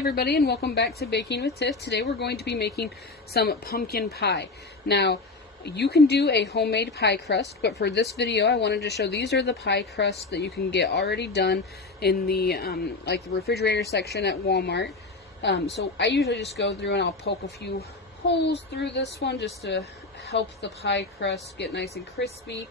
everybody, and welcome back to Baking with Tiff. Today we're going to be making some pumpkin pie. Now, you can do a homemade pie crust, but for this video I wanted to show these are the pie crusts that you can get already done in the like the refrigerator section at Walmart. So I usually just go through and I'll poke a few holes through this one just to help the pie crust get nice and crispy.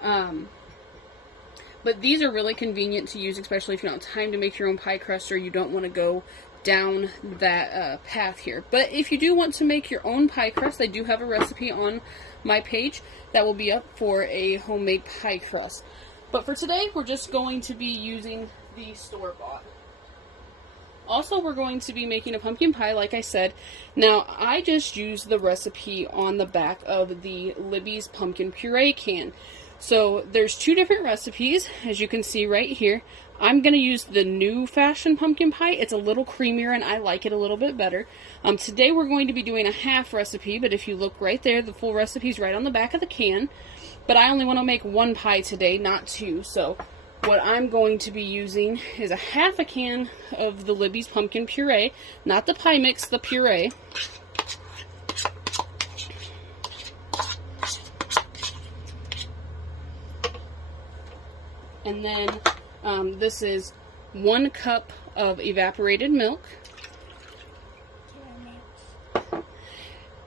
But these are really convenient to use, especially if you don't have time to make your own pie crust or you don't want to go down that path here. But if you do want to make your own pie crust, I do have a recipe on my page that will be up for a homemade pie crust. But for today, we're just going to be using the store-bought. Also, we're going to be making a pumpkin pie, like I said. Now, I just used the recipe on the back of the Libby's pumpkin puree can. So there's two different recipes, as you can see right here. I'm going to use the new fashion pumpkin pie. It's a little creamier and I like it a little bit better. Today we're going to be doing a half recipe, but if you look right there, the full recipe is right on the back of the can. But I only want to make one pie today, not two. So what I'm going to be using is a half a can of the Libby's pumpkin puree, not the pie mix, the puree. And then this is 1 cup of evaporated milk.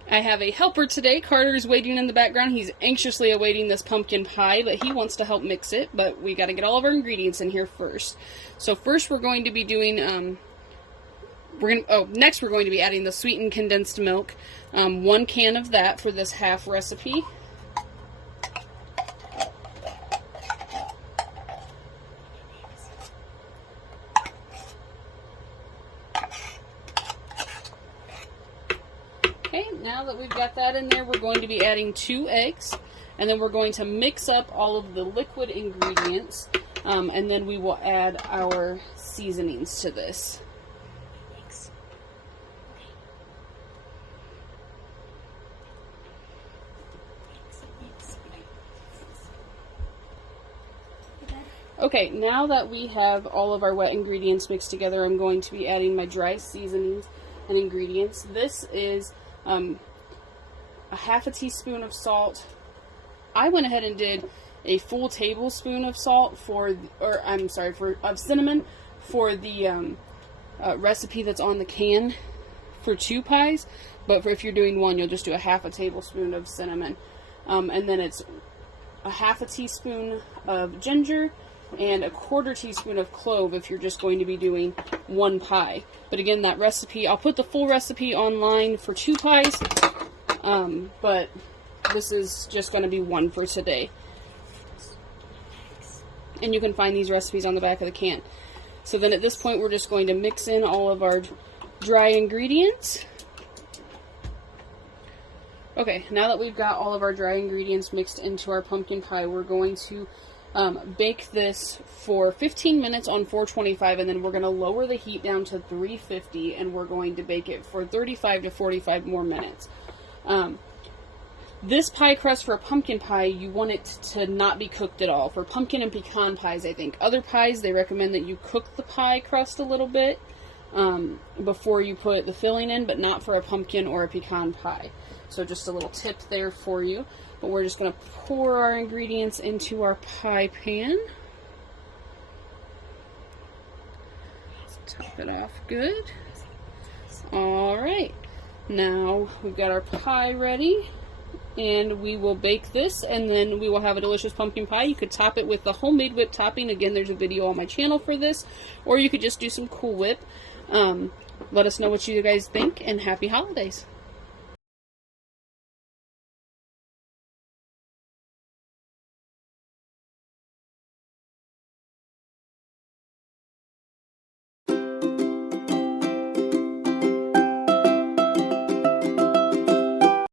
I have a helper today. Carter's waiting in the background. He's anxiously awaiting this pumpkin pie, but he wants to help mix it. But we got to get all of our ingredients in here first. So first we're going to be doing, next we're going to be adding the sweetened condensed milk. 1 can of that for this half recipe. Okay, now that we've got that in there, we're going to be adding 2 eggs, and then we're going to mix up all of the liquid ingredients, and then we will add our seasonings to this. Okay, now that we have all of our wet ingredients mixed together, I'm going to be adding my dry seasonings and ingredients. This is a half a teaspoon of salt. I went ahead and did a full tablespoon of salt of cinnamon for the recipe that's on the can for 2 pies. But if you're doing 1, you'll just do a half a tablespoon of cinnamon. And then it's a half a teaspoon of ginger and a 1/4 teaspoon of clove if you're just going to be doing 1 pie. But again, that recipe, I'll put the full recipe online for 2 pies, but this is just going to be 1 for today. And you can find these recipes on the back of the can. So then at this point, we're just going to mix in all of our dry ingredients. Okay, now that we've got all of our dry ingredients mixed into our pumpkin pie, we're going to bake this for 15 minutes on 425, and then we're going to lower the heat down to 350, and we're going to bake it for 35 to 45 more minutes. This pie crust for a pumpkin pie, you want it to not be cooked at all. For pumpkin and pecan pies, I think. Other pies, they recommend that you cook the pie crust a little bit before you put the filling in, but not for a pumpkin or a pecan pie. So just a little tip there for you. But we're just going to pour our ingredients into our pie pan. Top it off good. Alright, now we've got our pie ready, and we will bake this, and then we will have a delicious pumpkin pie. You could top it with the homemade whipped topping. Again, there's a video on my channel for this, or you could just do some Cool Whip. Let us know what you guys think, and happy holidays.